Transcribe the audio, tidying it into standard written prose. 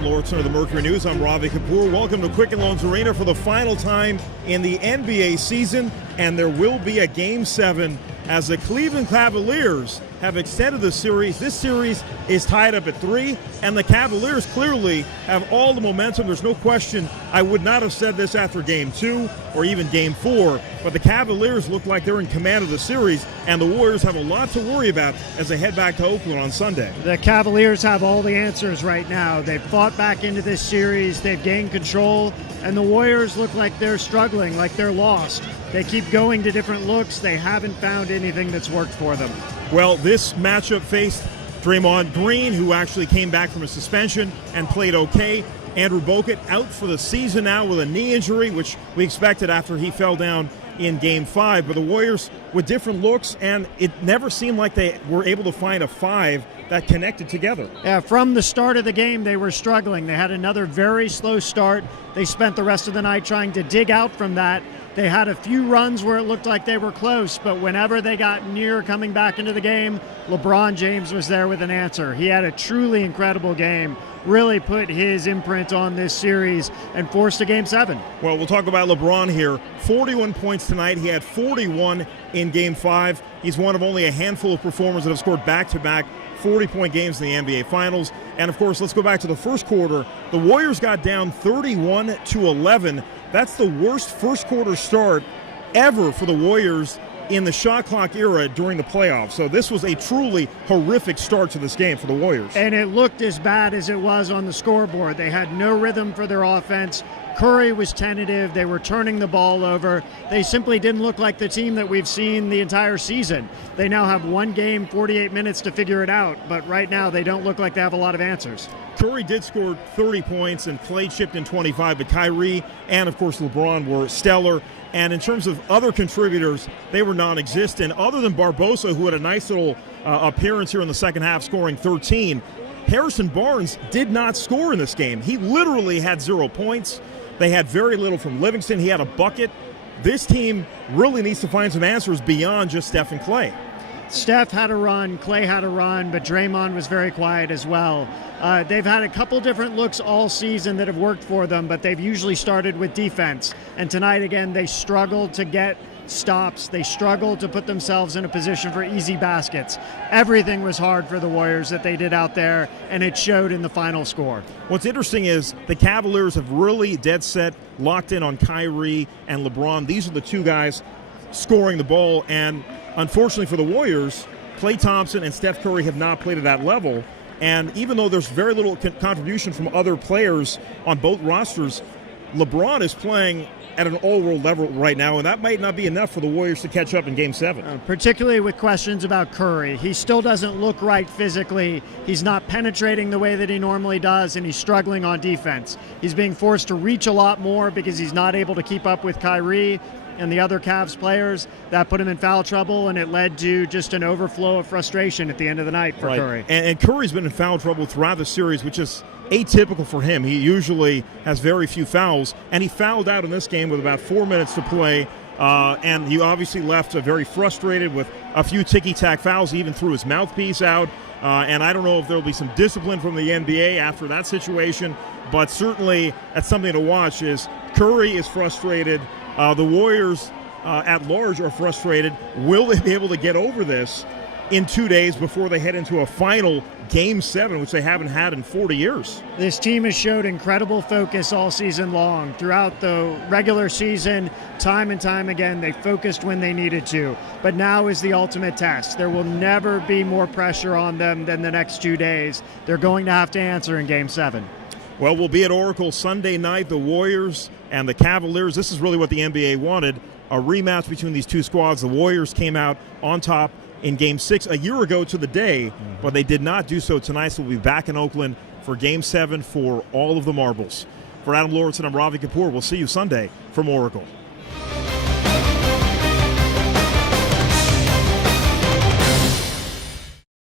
Adam Lortzen of the Mercury News. I'm Ravi Kapoor. Welcome to Quicken Loans Arena for the final time in the NBA season, and there will be a Game 7 as the Cleveland Cavaliers have extended the series. This series is tied up at 3, and the Cavaliers clearly have all the momentum. There's no question. I would not have said this after Game 2 or even Game 4, but the Cavaliers look like they're in command of the series, and the Warriors have a lot to worry about as they head back to Oakland on Sunday. The Cavaliers have all the answers right now. They've fought back into this series. They've gained control, and the Warriors look like they're struggling, like they're lost. They keep going to different looks. They haven't found anything that's worked for them. Well, this matchup faced Draymond Green, who actually came back from a suspension and played okay. Andrew Bogut out for the season now with a knee injury, which we expected after he fell down in Game 5. But the Warriors with different looks, and it never seemed like they were able to find a 5 that connected together. Yeah, from the start of the game, they were struggling. They had another very slow start. They spent the rest of the night trying to dig out from that. They had a few runs where it looked like they were close, but whenever they got near coming back into the game, LeBron James was there with an answer. He had a truly incredible game, really put his imprint on this series and forced a Game 7. Well, we'll talk about LeBron here. 41 points tonight. He had 41 in Game 5. He's one of only a handful of performers that have scored back-to-back 40-point games in the NBA Finals. And, of course, let's go back to the first quarter. The Warriors got down 31-11. That's the worst first-quarter start ever for the Warriors in the shot clock era during the playoffs. So this was a truly horrific start to this game for the Warriors. And it looked as bad as it was on the scoreboard. They had no rhythm for their offense. Curry was tentative. They were turning the ball over. They simply didn't look like the team that we've seen the entire season. They now have one game, 48 minutes to figure it out, but right now they don't look like they have a lot of answers. Curry did score 30 points and Klay chipped in 25, but Kyrie and, of course, LeBron were stellar. And in terms of other contributors, they were non-existent. Other than Barbosa, who had a nice little appearance here in the second half, scoring 13, Harrison Barnes did not score in this game. He literally had 0 points. They had very little from Livingston. He had a bucket. This team really needs to find some answers beyond just Steph and Klay. Steph had a run, Klay had a run, but Draymond was very quiet as well. They've had a couple different looks all season that have worked for them, but they've usually started with defense. And tonight, again, they struggled to get stops. They struggled to put themselves in a position for easy baskets. Everything was hard for the Warriors that they did out there, and it showed in the final score. What's interesting is the Cavaliers have really dead set locked in on Kyrie and LeBron. These are the two guys scoring the ball, and unfortunately for the Warriors, Klay Thompson and Steph Curry have not played at that level. And even though there's very little contribution from other players on both rosters, LeBron is playing at an all-world level right now, and that might not be enough for the Warriors to catch up in Game 7. Particularly with questions about Curry. He still doesn't look right physically. He's not penetrating the way that he normally does, and he's struggling on defense. He's being forced to reach a lot more because he's not able to keep up with Kyrie and the other Cavs players. That put him in foul trouble, and it led to just an overflow of frustration at the end of the night for Curry. And Curry's been in foul trouble throughout the series, which is atypical for him. He usually has very few fouls, and he fouled out in this game with about 4 minutes to play, and he obviously left very frustrated with a few ticky-tack fouls. He even threw his mouthpiece out, and I don't know if there will be some discipline from the NBA after that situation, but certainly that's something to watch. Is Curry is frustrated. The Warriors at large are frustrated. Will they be able to get over this in 2 days before they head into a final Game 7, which they haven't had in 40 years? This team has showed incredible focus all season long. Throughout the regular season, time and time again, they focused when they needed to. But now is the ultimate test. There will never be more pressure on them than the next 2 days. They're going to have to answer in Game 7. Well, we'll be at Oracle Sunday night, the Warriors and the Cavaliers. This is really what the NBA wanted, a rematch between these two squads. The Warriors came out on top in Game 6 a year ago to the day, but they did not do so tonight, so we'll be back in Oakland for Game 7 for all of the marbles. For Adam Lortzen, I'm Ravi Kapoor. We'll see you Sunday from Oracle.